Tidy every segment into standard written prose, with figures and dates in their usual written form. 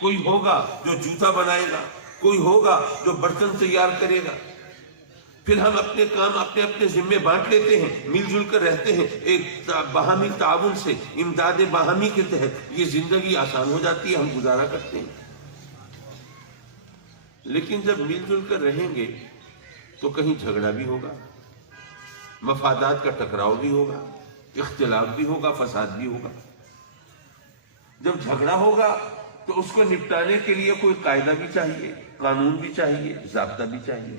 کوئی ہوگا جو جوتا بنائے گا، کوئی ہوگا جو برتن تیار کرے گا. پھر ہم اپنے کام اپنے اپنے ذمے بانٹ لیتے ہیں، مل جل کر رہتے ہیں، ایک باہمی تعاون سے، امداد باہمی کے تحت یہ زندگی آسان ہو جاتی ہے، ہم گزارا کرتے ہیں. لیکن جب مل جل کر رہیں گے تو کہیں جھگڑا بھی ہوگا، مفادات کا ٹکراؤ بھی ہوگا، اختلاف بھی ہوگا، فساد بھی ہوگا. جب جھگڑا ہوگا تو اس کو نپٹانے کے لیے کوئی قاعدہ بھی چاہیے، قانون بھی چاہیے، ضابطہ بھی چاہیے.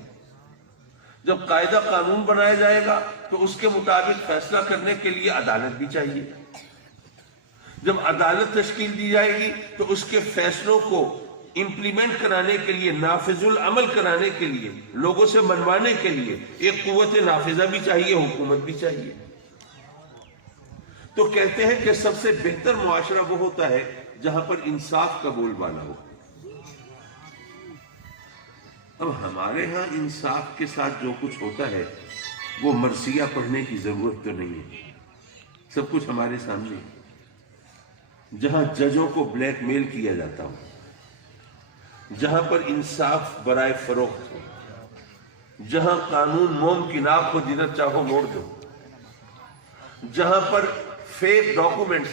جب قاعدہ قانون بنایا جائے گا تو اس کے مطابق فیصلہ کرنے کے لیے عدالت بھی چاہیے. جب عدالت تشکیل دی جائے گی تو اس کے فیصلوں کو امپلیمنٹ کرانے کے لیے، نافذ العمل کرانے کے لیے، لوگوں سے منوانے کے لیے ایک قوت نافذہ بھی چاہیے، حکومت بھی چاہیے. تو کہتے ہیں کہ سب سے بہتر معاشرہ وہ ہوتا ہے جہاں پر انصاف کا بول بالا ہو. اب ہمارے ہاں انصاف کے ساتھ جو کچھ ہوتا ہے وہ مرثیہ پڑھنے کی ضرورت تو نہیں ہے، سب کچھ ہمارے سامنے ہے. جہاں ججوں کو بلیک میل کیا جاتا ہو، جہاں پر انصاف برائے فروخت ہو، جہاں قانون موم کی ناک کو جدھر چاہو موڑ دو، جہاں پر فیک ڈاکومنٹس،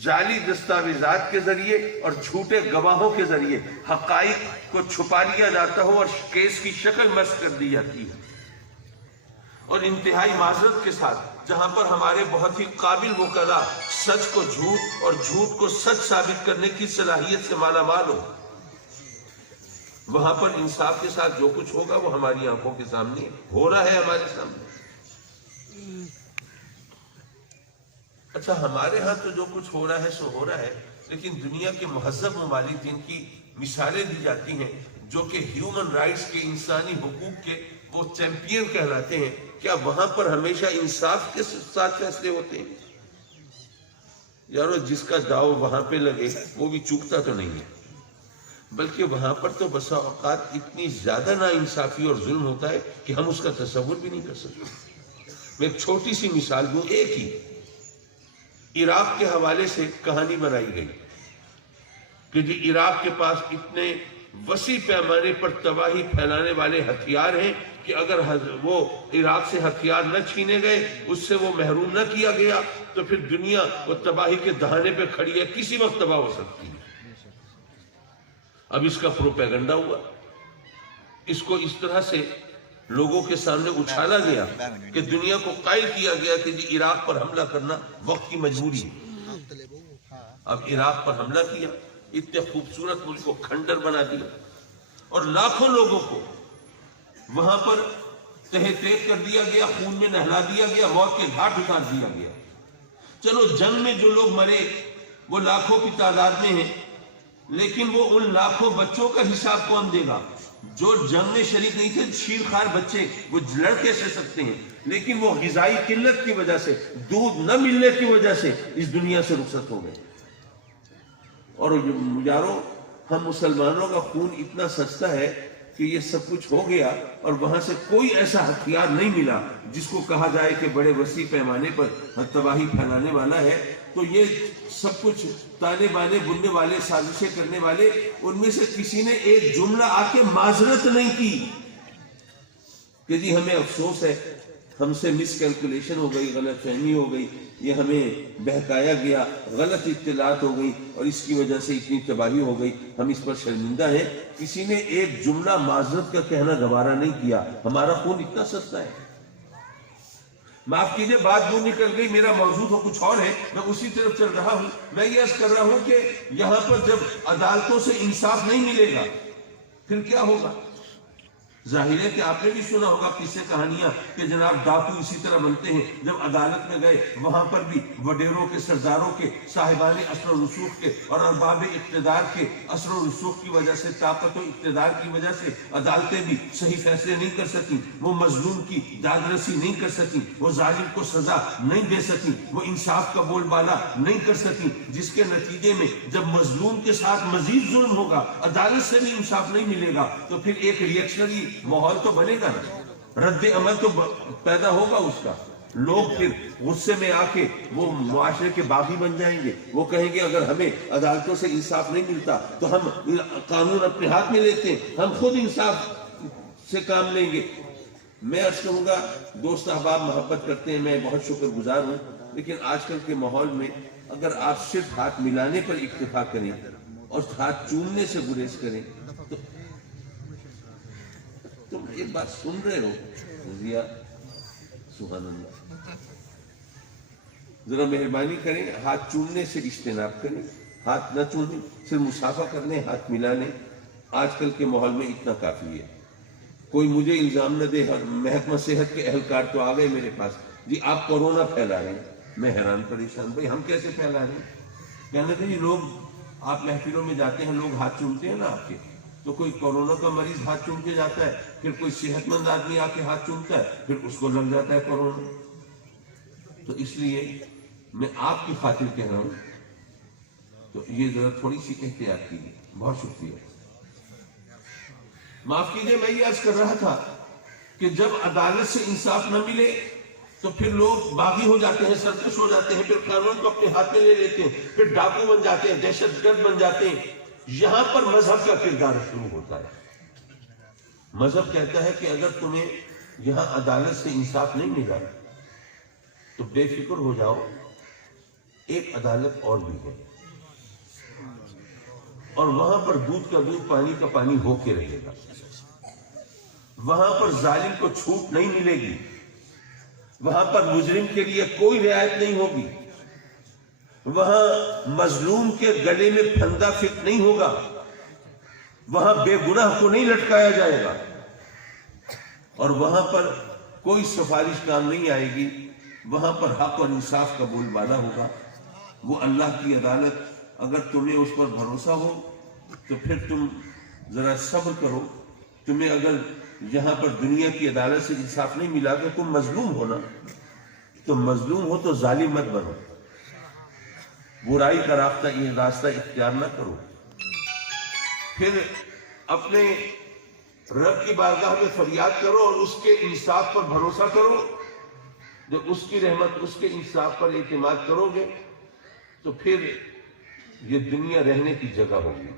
جعلی دستاویزات کے ذریعے اور جھوٹے گواہوں کے ذریعے حقائق کو چھپا لیا جاتا ہو اور کیس کی شکل مسخ کر دی جاتی ہے، اور انتہائی معذرت کے ساتھ جہاں پر ہمارے بہت ہی قابل وکلاء سچ کو جھوٹ اور جھوٹ کو سچ ثابت کرنے کی صلاحیت سے مالا مال ہو، وہاں پر انصاف کے ساتھ جو کچھ ہوگا وہ ہماری آنکھوں کے سامنے ہو رہا ہے، ہمارے سامنے. اچھا، ہمارے ہاں تو جو کچھ ہو رہا ہے سو ہو رہا ہے، لیکن دنیا کے مہذب ممالک جن کی مثالیں دی جاتی ہیں، جو کہ ہیومن رائٹس کے، انسانی حقوق کے وہ چیمپئن کہلاتے ہیں، کیا وہاں پر ہمیشہ انصاف کے ساتھ فیصلے ہوتے ہیں؟ یارو، جس کا داؤ وہاں پہ لگے وہ بھی چوکتا تو نہیں ہے، بلکہ وہاں پر تو بسا اوقات اتنی زیادہ نا انصافی اور ظلم ہوتا ہے کہ ہم اس کا تصور بھی نہیں کر سکتے. میں ایک چھوٹی سی مثال دوں، ایک ہی عراق کے حوالے سے کہانی بنائی گئی کہ جی عراق کے پاس اتنے وسیع پیمانے پر تباہی پھیلانے والے ہتھیار ہیں کہ اگر وہ عراق سے ہتھیار نہ چھینے گئے، اس سے وہ محروم نہ کیا گیا، تو پھر دنیا وہ تباہی کے دہانے پہ کھڑی ہے، کسی وقت تباہ ہو سکتی ہے. اب اس کا پروپیگنڈا ہوا، اس کو اس طرح سے لوگوں کے سامنے اچھالا گیا کہ دنیا کو قائل کیا گیا کہ جی عراق پر حملہ کرنا وقت کی مجبوری ہے. اب عراق پر حملہ کیا، اتنے خوبصورت ملک کو کھنڈر بنا دیا، اور لاکھوں لوگوں کو وہاں پر تہہ تیغ کر دیا گیا، خون میں نہلا دیا گیا، موت کے گھاٹ اتار دیا گیا. چلو، جنگ میں جو لوگ مرے وہ لاکھوں کی تعداد میں ہیں، لیکن وہ ان لاکھوں بچوں کا حساب کون دے گا جو جنگ میں شریک نہیں تھے؟ شیر خوار بچے، وہ لڑ کیسے سکتے ہیں؟ لیکن وہ غذائی قلت کی وجہ سے، دودھ نہ ملنے کی وجہ سے اس دنیا سے رخصت ہو گئے. اور یارو، ہم مسلمانوں کا خون اتنا سستا ہے کہ یہ سب کچھ ہو گیا اور وہاں سے کوئی ایسا ہتھیار نہیں ملا جس کو کہا جائے کہ بڑے وسیع پیمانے پر تباہی پھیلانے والا ہے. تو یہ سب کچھ تانے بانے بننے والے، سازشیں کرنے والے، ان میں سے کسی نے ایک جملہ آ کے معذرت نہیں کی کہ جی ہمیں افسوس ہے، ہم سے مس کیلکولیشن ہو گئی، غلط فہمی ہو گئی، یہ ہمیں بہکایا گیا، غلط اطلاعات ہو گئی اور اس کی وجہ سے اتنی تباہی ہو گئی، ہم اس پر شرمندہ ہیں. کسی نے ایک جملہ معذرت کا کہنا گوارا نہیں کیا. ہمارا خون اتنا سستا ہے. معاف کیجئے، بات دور نکل گئی، میرا موضوع تو کچھ اور ہے، میں اسی طرف چل رہا ہوں. میں یہ عرض کر رہا ہوں کہ یہاں پر جب عدالتوں سے انصاف نہیں ملے گا پھر کیا ہوگا؟ ظاہر ہے کہ آپ نے بھی سنا ہوگا قصے کہانیاں کہ جناب ڈاکو اسی طرح بنتے ہیں. جب عدالت میں گئے وہاں پر بھی وڈیروں کے، سرداروں کے، صاحبان اثر و رسوخ کے اور ارباب اقتدار کے اثر و رسوخ کی وجہ سے، طاقت و اقتدار کی وجہ سے عدالتیں بھی صحیح فیصلے نہیں کر سکیں، وہ مظلوم کی داد رسی نہیں کر سکیں، وہ ظالم کو سزا نہیں دے سکیں، وہ انصاف کا بول بالا نہیں کر سکیں، جس کے نتیجے میں جب مظلوم کے ساتھ مزید ظلم ہوگا، عدالت سے بھی انصاف نہیں ملے گا، تو پھر ایک ریئیکشنری ماحول تو بنے گا نا، رد عمل تو پیدا ہوگا اس کا. لوگ پھر غصے میں آ کے وہ معاشرے کے باغی بن جائیں گے. وہ کہیں گے اگر ہمیں عدالتوں سے انصاف نہیں ملتا تو ہم قانون اپنے ہاتھ میں لیتے ہیں, ہم خود انصاف سے کام لیں گے. میں عرض کروں گا, دوست احباب محبت کرتے ہیں, میں بہت شکر گزار ہوں, لیکن آج کل کے ماحول میں اگر آپ صرف ہاتھ ملانے پر اکتفا کریں اور ہاتھ چومنے سے گریز کریں تو تم ایک بات سن رہے ہو ضیا, سبحان اللہ, ذرا مہربانی کریں ہاتھ چومنے سے اجتناب کریں, ہاتھ نہ چومیں, صرف مصافحہ کر لیں, ہاتھ ملا لیں. آج کل کے ماحول میں اتنا کافی ہے. کوئی مجھے الزام نہ دے, محکمہ صحت کے اہلکار تو آ گئے میرے پاس, جی آپ کورونا پھیلا رہے ہیں. میں حیران پریشان, بھائی ہم کیسے پھیلا رہے ہیں؟ کہنے لگے جی لوگ, آپ محفلوں میں جاتے ہیں, لوگ ہاتھ چومتے ہیں نا آپ کے, تو کوئی کورونا کا مریض ہاتھ چوم کے جاتا ہے, پھر کوئی صحت مند آدمی آ کے ہاتھ چومتا ہے, پھر اس کو لگ جاتا ہے کورونا. تو اس لیے میں آپ کی خاطر کہہ رہا ہوں, تو یہ ذرا تھوڑی سی احتیاط کیجیے. بہت شکریہ. معاف کیجیے, میں یہ عرض کر رہا تھا کہ جب عدالت سے انصاف نہ ملے تو پھر لوگ باغی ہو جاتے ہیں, سرکش ہو جاتے ہیں, پھر قانون کو اپنے ہاتھ میں لے لیتے ہیں, پھر ڈاکو بن جاتے ہیں, دہشت گرد بن جاتے ہیں. یہاں پر مذہب کا کردار شروع ہوتا ہے. مذہب کہتا ہے کہ اگر تمہیں یہاں عدالت سے انصاف نہیں ملا تو بے فکر ہو جاؤ, ایک عدالت اور بھی ہے, اور وہاں پر دودھ کا دودھ پانی کا پانی ہو کے رہے گا. وہاں پر ظالم کو چھوٹ نہیں ملے گی, وہاں پر مجرم کے لیے کوئی رعایت نہیں ہوگی, وہاں مظلوم کے گلے میں پھندا فٹ نہیں ہوگا, وہاں بے گناہ کو نہیں لٹکایا جائے گا, اور وہاں پر کوئی سفارش کام نہیں آئے گی. وہاں پر حق اور انصاف کا بول بالا ہوگا. وہ اللہ کی عدالت, اگر تمہیں اس پر بھروسہ ہو تو پھر تم ذرا صبر کرو. تمہیں اگر یہاں پر دنیا کی عدالت سے انصاف نہیں ملا تو تم مظلوم ہو نا, تو مظلوم ہو تو ظالم مت بنو, برائی کا راستہ اختیار نہ کرو. پھر اپنے رب کی بارگاہ میں فریاد کرو اور اس کے انصاف پر بھروسہ کرو. جب اس کی رحمت, اس کے انصاف پر اعتماد کرو گے تو پھر یہ دنیا رہنے کی جگہ ہوگی.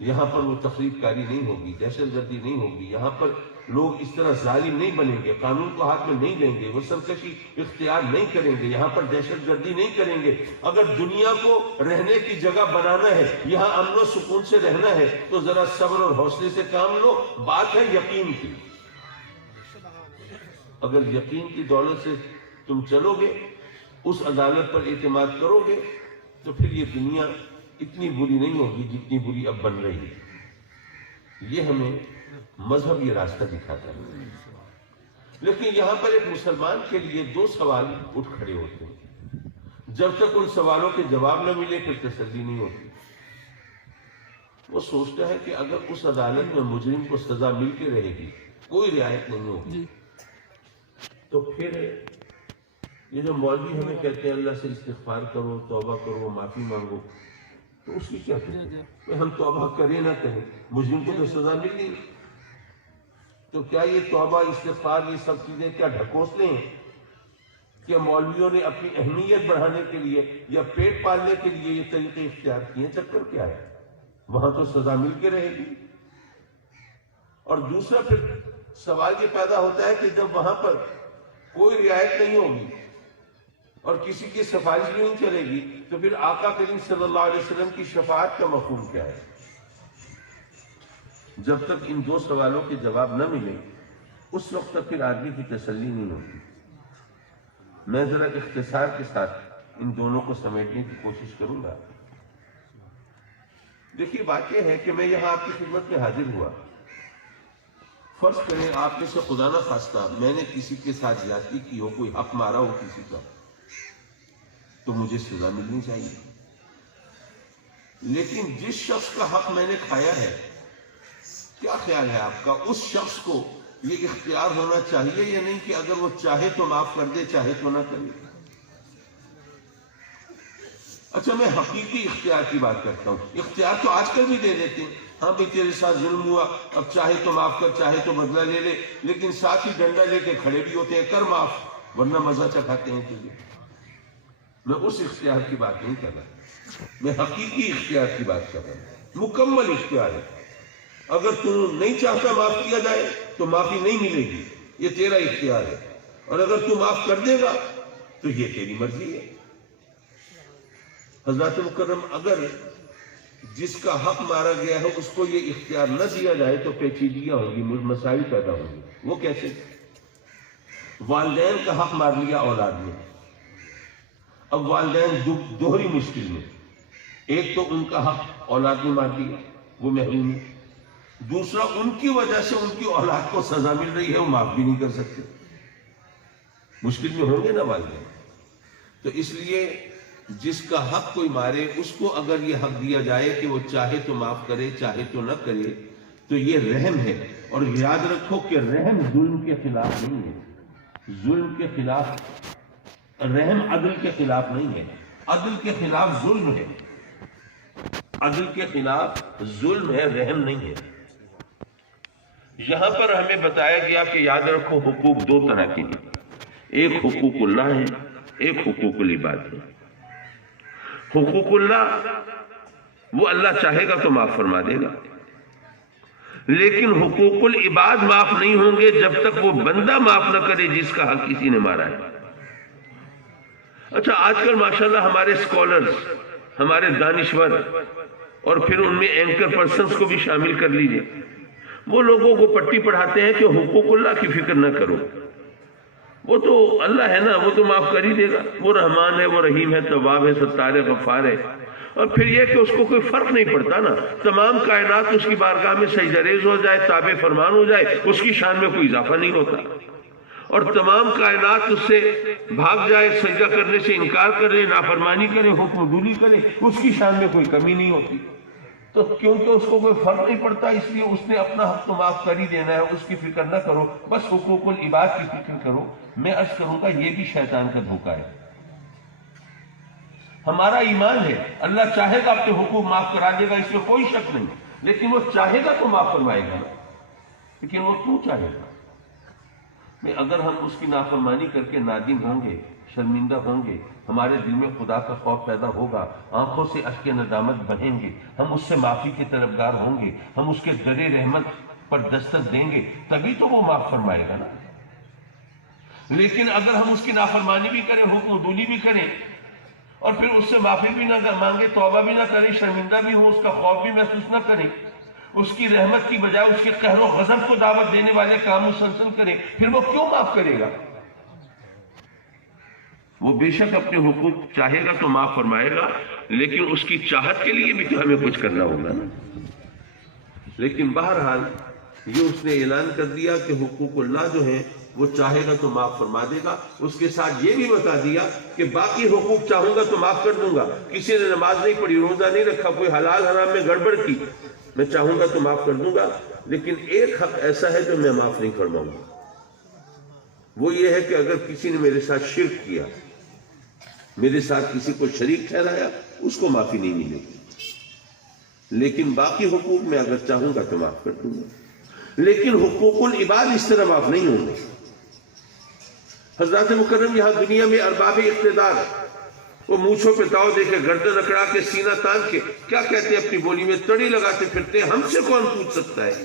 یہاں پر وہ تخریب کاری نہیں ہوگی, دہشت گردی نہیں ہوگی, یہاں پر لوگ اس طرح ظالم نہیں بنیں گے, قانون کو ہاتھ میں نہیں لیں گے, وہ سرکشی اختیار نہیں کریں گے, یہاں پر دہشت گردی نہیں کریں گے. اگر دنیا کو رہنے کی جگہ بنانا ہے, یہاں امن و سکون سے رہنا ہے, تو ذرا صبر اور حوصلے سے کام لو. بات ہے یقین کی. اگر یقین کی دولت سے تم چلو گے, اس عدالت پر اعتماد کرو گے, تو پھر یہ دنیا اتنی بری نہیں ہوگی جتنی بری اب بن رہی ہے. یہ ہمیں مذہب یہ راستہ دکھاتا ہے. لیکن یہاں پر ایک مسلمان کے لیے دو سوال اٹھ کھڑے ہوتے ہیں. جب تک ان سوالوں کے جواب نہ ملے پھر تسلی نہیں ہوتی. وہ سوچتا ہے کہ اگر اس عدالت میں مجرم کو سزا مل کے رہے گی, کوئی رعایت نہیں ہوگی, تو پھر یہ جو مولوی ہمیں کہتے ہیں اللہ سے استغفار کرو, توبہ کرو, معافی مانگو, تو اس کی کیا کہ ہم توبہ کریں نہ کریں, مجرم کو تو سزا مل گئی. تو کیا یہ توبہ, استغفار, یہ سب چیزیں کیا ڈھکوسلے ہیں؟ کیا مولویوں نے اپنی اہمیت بڑھانے کے لیے یا پیٹ پالنے کے لیے یہ طریقے اختیار کیے؟ چکر کیا ہے؟ وہاں تو سزا مل کے رہے گی. اور دوسرا پھر سوال یہ پیدا ہوتا ہے کہ جب وہاں پر کوئی رعایت نہیں ہوگی اور کسی کی سفارش بھی نہیں چلے گی, تو پھر آقا کریم صلی اللہ علیہ وسلم کی شفاعت کا مفہوم کیا ہے؟ جب تک ان دو سوالوں کے جواب نہ ملے اس وقت تک پھر آدمی کی تسلی نہیں ہوتی. میں ذرا اختصار کے ساتھ ان دونوں کو سمیٹنے کی کوشش کروں گا. دیکھیے بات یہ ہے کہ میں یہاں آپ کی خدمت میں حاضر ہوا. فرض کریں آپ میں سے خدا نہ خواستہ میں نے کسی کے ساتھ زیادتی کی ہو, کوئی حق مارا ہو کسی کا, تو مجھے سزا ملنی چاہیے. لیکن جس شخص کا حق میں نے کھایا ہے, کیا خیال ہے آپ کا, اس شخص کو یہ اختیار ہونا چاہیے یا نہیں کہ اگر وہ چاہے تو معاف کر دے, چاہے تو نہ کرے؟ اچھا میں حقیقی اختیار کی بات کرتا ہوں. اختیار تو آج کل بھی دے دیتے ہیں، ہاں بھائی تیرے ساتھ ظلم ہوا، اب چاہے تو معاف کر، چاہے تو بدلہ لے لے، لیکن ساتھ ہی ڈنڈا لے کے کھڑے بھی ہوتے ہیں، کر معاف ورنہ مزہ چکھاتے ہیں تجھے. میں اس اختیار کی بات نہیں کر رہا، میں حقیقی اختیار کی بات کر رہا ہوں. مکمل اختیار ہے. اگر تو نہیں چاہتا معاف کیا جائے تو معافی نہیں ملے گی، یہ تیرا اختیار ہے. اور اگر تو معاف کر دے گا تو یہ تیری مرضی ہے. حضرات مکرم، اگر جس کا حق مارا گیا ہے اس کو یہ اختیار نہ دیا جائے تو پیچیدگیاں ہوں گی، مسائل پیدا ہوں گی. وہ کیسے؟ والدین کا حق مار لیا اولاد نے، اب والدین دوہری مشکل میں. ایک تو ان کا حق اولاد نے مار دیا، وہ محروم ہے. دوسرا ان کی وجہ سے ان کی اولاد کو سزا مل رہی ہے، وہ معاف بھی نہیں کر سکتے. مشکل میں ہوں گے نا والدین. تو اس لیے جس کا حق کوئی مارے اس کو اگر یہ حق دیا جائے کہ وہ چاہے تو معاف کرے چاہے تو نہ کرے تو یہ رحم ہے. اور یاد رکھو کہ رحم ظلم کے خلاف نہیں ہے، ظلم کے خلاف رحم عدل کے خلاف نہیں ہے. عدل کے خلاف ظلم ہے، عدل کے خلاف ظلم ہے، رحم نہیں ہے. یہاں پر ہمیں بتایا گیا کہ یاد رکھو حقوق دو طرح کے ہیں، ایک حقوق اللہ ہے، ایک حقوق العباد ہے. حقوق اللہ وہ اللہ چاہے گا تو معاف فرما دے گا، لیکن حقوق العباد معاف نہیں ہوں گے جب تک وہ بندہ معاف نہ کرے جس کا حق کسی نے مارا ہے. اچھا آج کل ماشاءاللہ ہمارے اسکالرز، ہمارے دانشور، اور پھر ان میں اینکر پرسنز کو بھی شامل کر لیجئے، وہ لوگوں کو پٹی پڑھاتے ہیں کہ حقوق اللہ کی فکر نہ کرو، وہ تو اللہ ہے نا، وہ تو معاف کر ہی دے گا، وہ رحمان ہے، وہ رحیم ہے، تواب ہے، ستار ہے، غفار ہے. اور پھر یہ کہ اس کو کوئی فرق نہیں پڑتا نا، تمام کائنات اس کی بارگاہ میں سجدہ ریز ہو جائے، تابع فرمان ہو جائے، اس کی شان میں کوئی اضافہ نہیں ہوتا. اور تمام کائنات اس سے بھاگ جائے، سجدہ کرنے سے انکار کرے، نافرمانی کرے، حکم دولی کرے، اس کی شان میں کوئی کمی نہیں ہوتی. تو کیونکہ اس کو کوئی فرق نہیں پڑتا اس لیے اس نے اپنا حق تو معاف کر ہی دینا ہے، اس کی فکر نہ کرو، بس حقوق العباد کی فکر کرو. میں عرض کروں گا یہ بھی شیطان کا دھوکہ ہے. ہمارا ایمان ہے اللہ چاہے گا اپنے حقوق معاف کرا دے گا، اس میں کوئی شک نہیں، لیکن وہ چاہے گا تو معاف فرمائے گا، لیکن وہ کیوں چاہے گا؟ اگر ہم اس کی نافرمانی کر کے نادم ہوں گے، شرمندہ ہوں گے، ہمارے دل میں خدا کا خوف پیدا ہوگا، آنکھوں سے اشک ندامت بہیں گے، ہم اس سے معافی کے طلبگار ہوں گے، ہم اس کے در رحمت پر دستک دیں گے، تبھی تو وہ معاف فرمائے گا نا. لیکن اگر ہم اس کی نافرمانی بھی کریں، حکم دولی بھی کریں، اور پھر اس سے معافی بھی نہ مانگے، توبہ بھی نہ کریں، شرمندہ بھی ہوں، اس کا خوف بھی محسوس نہ کریں، اس کی رحمت کی بجائے اس کے قہر و غضب کو دعوت دینے والے کام مسلسل کریں، پھر وہ کیوں معاف کرے گا؟ وہ بے شک اپنے حقوق چاہے گا تو معاف فرمائے گا، لیکن اس کی چاہت کے لیے بھی تو ہمیں کچھ کرنا ہوگا نا. لیکن بہرحال یہ اس نے اعلان کر دیا کہ حقوق اللہ جو ہیں وہ چاہے گا تو معاف فرما دے گا. اس کے ساتھ یہ بھی بتا دیا کہ باقی حقوق چاہوں گا تو معاف کر دوں گا. کسی نے نماز نہیں پڑھی، روزہ نہیں رکھا، کوئی حلال حرام میں گڑبڑ کی، میں چاہوں گا تو معاف کر دوں گا، لیکن ایک حق ایسا ہے جو میں معاف نہیں فرماؤں گا. وہ یہ ہے کہ اگر کسی نے میرے ساتھ شرک کیا، میرے ساتھ کسی کو شریک ٹھہرایا، اس کو معافی نہیں ملے گی. لیکن باقی حقوق میں اگر چاہوں گا تو معاف کر دوں گا. لیکن حقوق العباد اس طرح معاف نہیں ہوں گے. حضرات مکرم یہاں دنیا میں ارباب اقتدار وہ مونچھوں پہ تاؤ دے کے، گردن اکڑا کے، سینہ تان کے کیا کہتے ہیں اپنی بولی میں، تڑی لگاتے پھرتے ہیں. ہم سے کون پوچھ سکتا ہے؟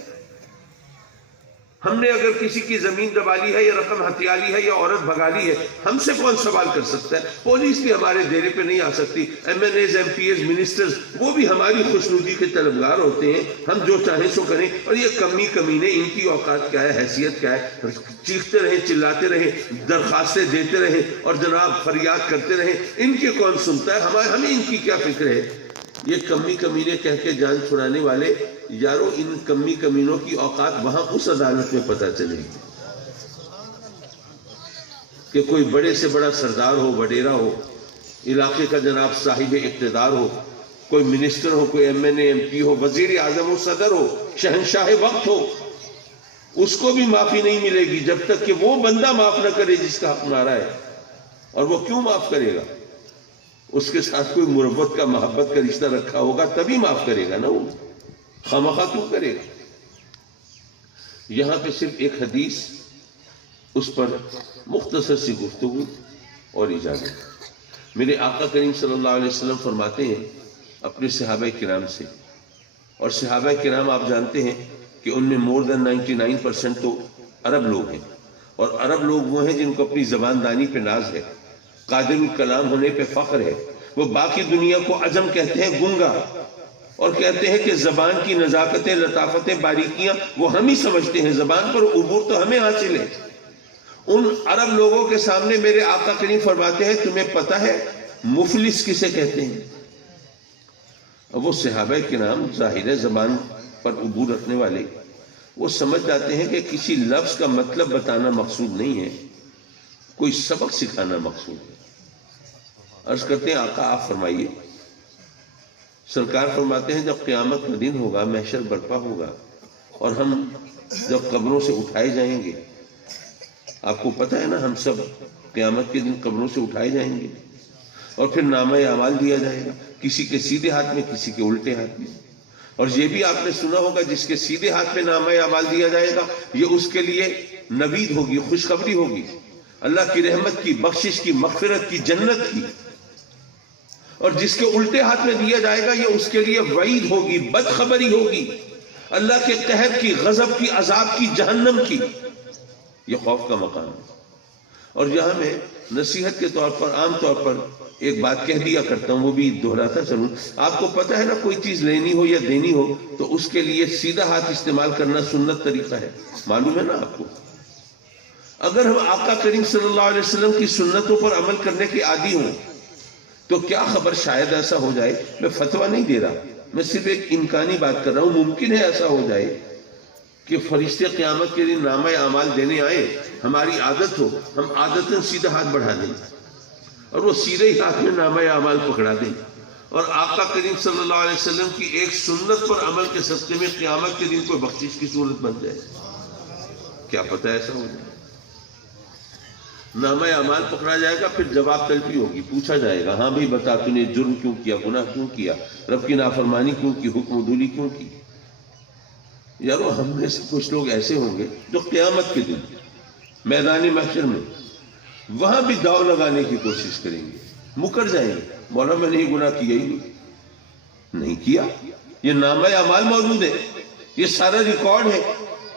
ہم نے اگر کسی کی زمین دبا لی ہے یا رقم ہتھیا لی ہے یا عورت بھگا لی ہے، ہم سے کون سوال کر سکتا ہے؟ پولیس بھی ہمارے ڈیرے پہ نہیں آ سکتی، M N As, M P As, ministers وہ بھی ہماری خوشنودی کے طلبگار ہوتے ہیں، ہم جو چاہیں سو کریں. اور یہ کمی کمینے، ان کی اوقات کیا ہے، حیثیت کیا ہے، چیختے رہیں، چلاتے رہیں، درخواستیں دیتے رہیں اور جناب فریاد کرتے رہیں، ان کے کون سنتا ہے؟ ہمیں ان کی کیا فکر ہے؟ یہ کمی کمینے کہہ کے جان چھڑانے والے یارو، ان کمی کمینوں کی اوقات وہاں اس عدالت میں پتہ چلے گی کہ کوئی بڑے سے بڑا سردار ہو، وڈیرا ہو، علاقے کا جناب صاحب اقتدار ہو، کوئی منسٹر ہو، کوئی ایم این اے، ایم پی ہو، وزیر اعظم ہو، صدر ہو، شہنشاہ وقت ہو، اس کو بھی معافی نہیں ملے گی جب تک کہ وہ بندہ معاف نہ کرے جس کا حق مارا ہے. اور وہ کیوں معاف کرے گا؟ اس کے ساتھ کوئی مربت کا محبت کا رشتہ رکھا ہوگا تبھی معاف کرے گا نا، وہ خامخواہ کیوں کرے گا؟ یہاں پہ صرف ایک حدیث، اس پر مختصر سی گفتگو اور اجازت۔ میرے آقا کریم صلی اللہ علیہ وسلم فرماتے ہیں اپنے صحابہ کرام سے، اور صحابہ کرام آپ جانتے ہیں کہ ان میں مور دین 99% تو عرب لوگ ہیں، اور عرب لوگ وہ ہیں جن کو اپنی زبان دانی پہ ناز ہے، قادر الکلام ہونے پہ فخر ہے۔ وہ باقی دنیا کو عجم کہتے ہیں، گنگا، اور کہتے ہیں کہ زبان کی نزاکتیں، لطافتیں، باریکیاں وہ ہم ہی سمجھتے ہیں، زبان پر عبور تو ہمیں حاصل ہے۔ ان عرب لوگوں کے سامنے میرے آقا کریم فرماتے ہیں تمہیں پتہ ہے مفلس کسے کہتے ہیں؟ اب وہ صحابہ کرام ظاہر ہے زبان پر عبور رکھنے والے، وہ سمجھ جاتے ہیں کہ کسی لفظ کا مطلب بتانا مقصود نہیں ہے، کوئی سبق سکھانا مقصود ہے۔ عرض کرتے ہیں آقا آپ فرمائیے۔ سرکار فرماتے ہیں جب قیامت کا دن ہوگا، محشر برپا ہوگا، اور ہم جب قبروں سے اٹھائے جائیں گے، آپ کو پتہ ہے نا ہم سب قیامت کے دن قبروں سے اٹھائے جائیں گے، اور پھر نامہ اعمال دیا جائے گا، کسی کے سیدھے ہاتھ میں، کسی کے الٹے ہاتھ میں۔ اور یہ بھی آپ نے سنا ہوگا جس کے سیدھے ہاتھ میں نامہ اعمال دیا جائے گا، یہ اس کے لیے نوید ہوگی، خوشخبری ہوگی، اللہ کی رحمت کی، بخشش کی، مغفرت کی، جنت کی۔ اور جس کے الٹے ہاتھ میں دیا جائے گا یہ اس کے لیے وعید ہوگی، بدخبری ہوگی، اللہ کے قہر کی، غضب کی، عذاب کی، جہنم کی۔ یہ خوف کا مقام ہے۔ اور یہاں میں نصیحت کے طور پر عام طور پر ایک بات کہہ دیا کرتا ہوں، وہ بھی دہراتا چلوں۔ آپ کو پتہ ہے نا کوئی چیز لینی ہو یا دینی ہو تو اس کے لیے سیدھا ہاتھ استعمال کرنا سنت طریقہ ہے، معلوم ہے نا آپ کو؟ اگر ہم آقا کریم صلی اللہ علیہ وسلم کی سنتوں پر عمل کرنے کے عادی ہوں تو کیا خبر شاید ایسا ہو جائے، میں فتویٰ نہیں دے رہا، میں صرف ایک امکانی بات کر رہا ہوں، ممکن ہے ایسا ہو جائے کہ فرشتے قیامت کے دن نامہ اعمال دینے آئے، ہماری عادت ہو ہم عادتاً سیدھا ہاتھ بڑھا دیں اور وہ سیدھے ہی ہاتھ میں نامہ اعمال پکڑا دیں، اور آقا کریم صلی اللہ علیہ وسلم کی ایک سنت پر عمل کے صدقے میں قیامت کے دن کوئی بخشش کی صورت بن جائے۔ کیا پتہ ایسا ہو جائے؟ نامہ اعمال پکڑا جائے گا، پھر جواب طلبی ہوگی، پوچھا جائے گا ہاں بھائی بتا تو نے جرم کیوں کیا، گناہ کیوں کیا، رب کی نافرمانی کیوں کی، حکم عدولی کیوں کی۔ یارو ہم میں سے کچھ لوگ ایسے ہوں گے جو قیامت کے دن میدان محشر میں وہاں بھی داؤ لگانے کی کوشش کریں گے، مکر جائیں گے، مولا میں نے یہ گناہ کیا ہی نہیں کیا، یہ نامہ اعمال موجود ہے، یہ سارا ریکارڈ ہے،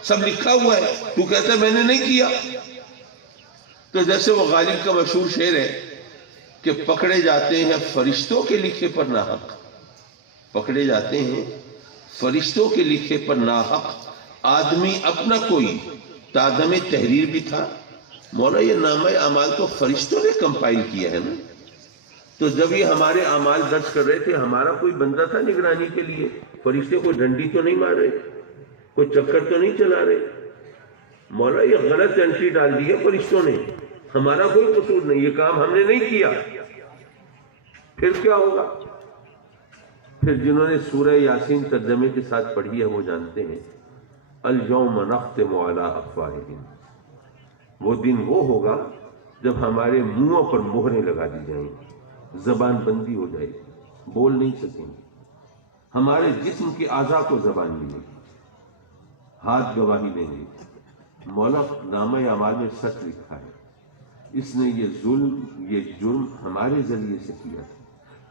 سب لکھا ہوا ہے، تو کہتا ہے میں نے نہیں کیا۔ تو جیسے وہ غالب کا مشہور شعر ہے کہ پکڑے جاتے ہیں فرشتوں کے لکھے پر ناحق، پکڑے جاتے ہیں فرشتوں کے لکھے پر ناحق، آدمی اپنا کوئی تادم تحریر بھی تھا۔ مولا یہ نامہ اعمال تو فرشتوں نے کمپائل کیا ہے نا، تو جب یہ ہمارے اعمال درج کر رہے تھے ہمارا کوئی بندہ تھا نگرانی کے لیے، فرشتے کوئی ڈنڈی تو نہیں مار رہے، کوئی چکر تو نہیں چلا رہے۔ مولا یہ غلط انٹری ڈال دی ہے فرشتوں نے، ہمارا کوئی قصور نہیں، یہ کام ہم نے نہیں کیا۔ پھر کیا ہوگا؟ پھر جنہوں نے سورہ یاسین ترجمے کے ساتھ پڑھی ہے وہ جانتے ہیں، الیوم نختم علی افواہہم، وہ دن وہ ہوگا جب ہمارے منہوں پر مہریں لگا دی جائیں گی، زبان بندی ہو جائے گی، بول نہیں سکیں گے، ہمارے جسم کے اعضاء کو زبان ملے گی، ہاتھ گواہی دیں گے، مولا نامہ اعمال میں سچ لکھا ہے، اس نے یہ ظلم یہ جرم ہمارے ذریعے سے کیا تھا،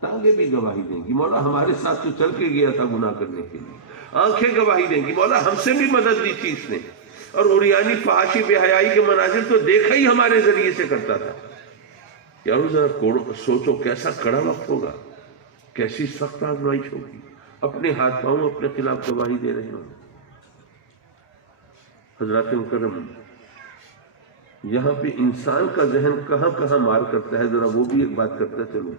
ٹانگیں بھی گواہی دیں گی، مولا ہمارے ساتھ تو چل کے گیا تھا گناہ کرنے کے لیے، آنکھیں گواہی دیں گی، مولا ہم سے بھی مدد دی تھی اس نے، اور عریانی فحاشی بے حیائی کے مناظر تو دیکھا ہی ہمارے ذریعے سے کرتا تھا۔ یارو ذرا سوچو کیسا کڑا وقت ہوگا، کیسی سخت آزمائش ہوگی، اپنے ہاتھ پاؤں اپنے خلاف گواہی دے رہے ہوں۔ حضرات مکرم، یہاں پہ انسان کا ذہن کہاں کہاں مار کرتا ہے، ذرا وہ بھی ایک بات کرتا چلوں۔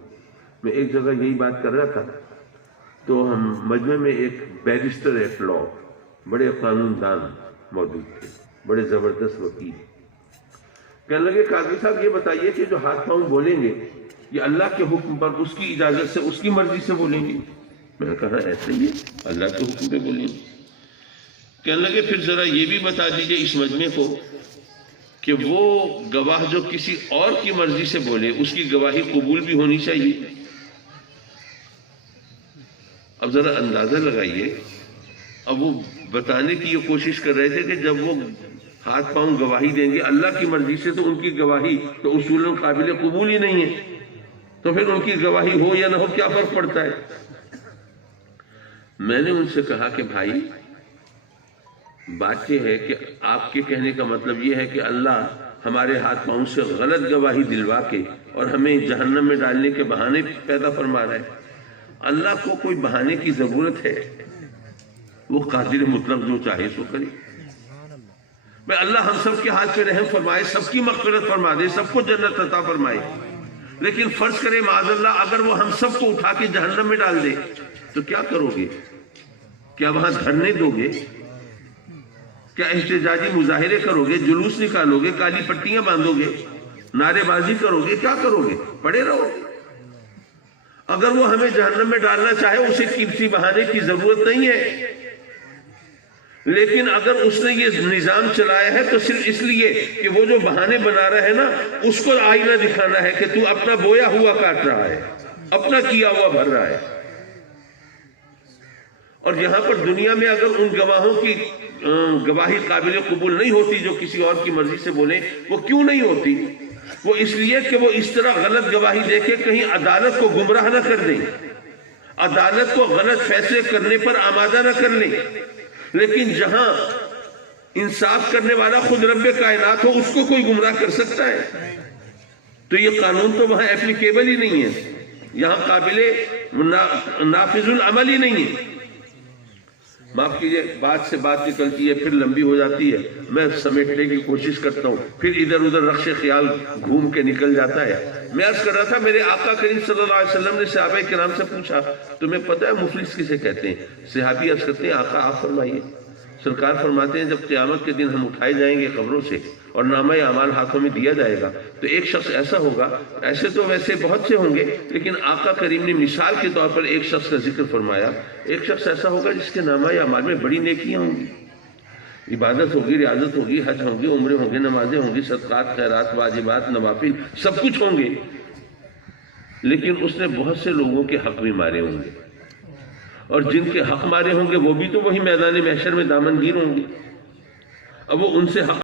میں ایک جگہ یہی بات کر رہا تھا تو ہم مجمع میں ایک بیرسٹر ایٹ لا، بڑے قانون دان موجود تھے، بڑے زبردست وکیل، کہنے لگے قاضی صاحب یہ بتائیے کہ جو ہاتھ پاؤں بولیں گے یہ اللہ کے حکم پر، اس کی اجازت سے، اس کی مرضی سے بولیں گے؟ میں نے کہا ایسے ہی اللہ کے حکم پہ بولیں گے۔ کہنے لگے پھر ذرا یہ بھی بتا دیجئے اس مجمع کو کہ وہ گواہ جو کسی اور کی مرضی سے بولے اس کی گواہی قبول بھی ہونی چاہیے؟ اب ذرا اندازہ لگائیے، اب وہ بتانے کی یہ کوشش کر رہے تھے کہ جب وہ ہاتھ پاؤں گواہی دیں گے اللہ کی مرضی سے تو ان کی گواہی تو اصولاً قابل قبول ہی نہیں ہے، تو پھر ان کی گواہی ہو یا نہ ہو کیا فرق پڑتا ہے؟ میں نے ان سے کہا کہ بھائی بات یہ ہے کہ آپ کے کہنے کا مطلب یہ ہے کہ اللہ ہمارے ہاتھ پاؤں سے غلط گواہی دلوا کے اور ہمیں جہنم میں ڈالنے کے بہانے پیدا فرما رہا ہے۔ اللہ کو کوئی بہانے کی ضرورت ہے؟ وہ قادر مطلق جو چاہے سو کرے۔ میں اللہ ہم سب کے ہاتھ پہ رحم فرمائے، سب کی مغفرت فرما دے، سب کو جنت عطا فرمائے، لیکن فرض کرے معاذ اللہ اگر وہ ہم سب کو اٹھا کے جہنم میں ڈال دے تو کیا کرو گے؟ کیا وہاں دھرنے دو گے؟ کیا احتجاجی مظاہرے کرو گے؟ جلوس نکالو گے؟ کالی پٹیاں باندھو گے؟ نعرے بازی کرو گے؟ کیا کرو گے؟ پڑے رہو گے؟ اگر وہ ہمیں جہنم میں ڈالنا چاہے اسے کسی بہانے کی ضرورت نہیں ہے، لیکن اگر اس نے یہ نظام چلایا ہے تو صرف اس لیے کہ وہ جو بہانے بنا رہا ہے نا اس کو آئینہ دکھانا ہے کہ تو اپنا بویا ہوا کاٹ رہا ہے، اپنا کیا ہوا بھر رہا ہے۔ اور یہاں پر دنیا میں اگر ان گواہوں کی گواہی قابل قبول نہیں ہوتی جو کسی اور کی مرضی سے بولیں، وہ کیوں نہیں ہوتی؟ وہ اس لیے کہ وہ اس طرح غلط گواہی دے کے کہیں عدالت کو گمراہ نہ کر دیں، عدالت کو غلط فیصلے کرنے پر آمادہ نہ کر لیں۔ لیکن جہاں انصاف کرنے والا خود رب کائنات ہو اس کو کوئی گمراہ کر سکتا ہے؟ تو یہ قانون تو وہاں اپلیکیبل ہی نہیں ہے، یہاں قابل نافذ العمل ہی نہیں ہے۔ معاف کیجئے، بات سے بات نکلتی ہے پھر لمبی ہو جاتی ہے، میں سمیٹنے کی کوشش کرتا ہوں، پھر ادھر ادھر رخش خیال گھوم کے نکل جاتا ہے۔ میں عرض کر رہا تھا میرے آقا کریم صلی اللہ علیہ وسلم نے صحابہ کرام سے پوچھا تمہیں پتہ ہے مفلس کسے کہتے ہیں؟ صحابی عرض کرتے ہیں آقا آپ فرمائیے۔ سرکار فرماتے ہیں جب قیامت کے دن ہم اٹھائے جائیں گے قبروں سے اور نامہ اعمال ہاتھوں میں دیا جائے گا تو ایک شخص ایسا ہوگا، ایسے تو ویسے بہت سے ہوں گے لیکن آقا کریم نے مثال کے طور پر ایک شخص کا ذکر فرمایا، ایک شخص ایسا ہوگا جس کے نامہ اعمال میں بڑی نیکیاں ہوں گی، عبادت ہوگی، ریاضت ہوگی، حج ہوں گی، عمرے ہوں گے، نمازیں ہوں گی، صدقات، خیرات، واجبات، نوافل سب کچھ ہوں گے، لیکن اس نے بہت سے لوگوں کے حق بھی مارے ہوں گے، اور جن کے حق مارے ہوں گے وہ بھی تو وہی میدان محشر میں دامن گیر ہوں گے۔ اب وہ ان سے حق